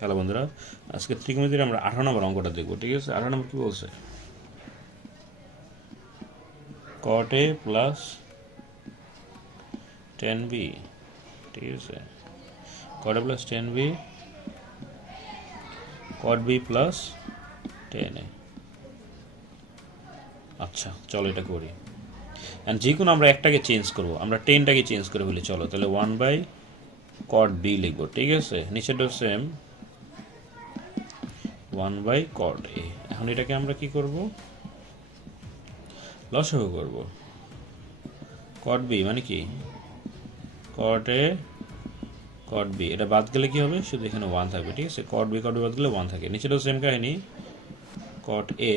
Hello বন্ধুরা, আজকে ত্রিকোণমিতির আমরা 18 নম্বর অঙ্কটা দেখব। ঠিক আছে, 18 নম্বর কি বলছে? cot a plus tan b। ঠিক আছে, cot a plus tan b, cot b plus tan a। আচ্ছা, চলো এটা করি। অ্যান্ড যে কোনো আমরা একটাকে চেঞ্জ করব, আমরা টেনটাকে চেঞ্জ করে বলি। চলো তাহলে 1/cot b লিখবো। ঠিক আছে, নিচেটাও সেম 1/cot a। এখন এটাকে আমরা কি করব? লসাগু করব। cot b মানে কি? cot a cot b, এটা বাদ গেলে কি হবে? শুধু এখানে 1 থাকবে। ঠিক আছে, cot b বাদ গেলে 1 থাকে। নিচেটাও সেম কাহিনী, cot a।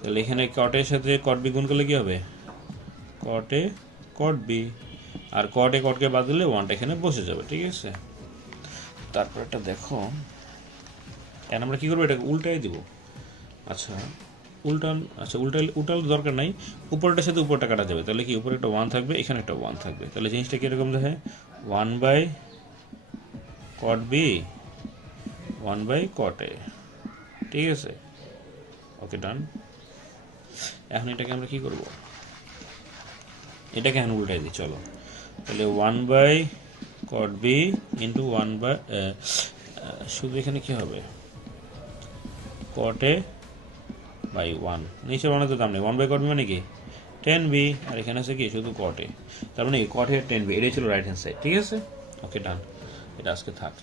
তাহলে এখানে cot a এর সাথে cot b গুণ করলে কি হবে? cot a cot b। R cot a cot কে বাদ দিলে 1টা এখানে বসে যাবে। ঠিক আছে, তারপর একটা দেখো, এখন আমরা কি করবো? এটাকে উল্টাই দিব। আচ্ছা উল্টাল দরকার নাই, উপরটার সাথে উপরটা কাটা যাবে। তাহলে কি উপরে একটা 1 থাকবে, এখানে একটা 1 থাকবে। তাহলে জিনিসটা কীরকম দেখে? 1/cot b 1/cot a। ঠিক আছে, ওকে ডান। এখন এটাকে আমরা কি করব? এটাকে এখন উল্টাই দিই। চলো তাহলে 1/cot b ইন্টু শুধু এখানে কি হবে? cot a by 1। নিচে বানাতে দাম নেই। 1/cot b মানে কি? tan b। আর এখানে আছে কি? শুধু cot a। তার মানে cot a tan b, এটাই ছিল রাইট হ্যান্ড সাইড। ঠিক আছে, ওকে ডান। এটা আজকে থাক।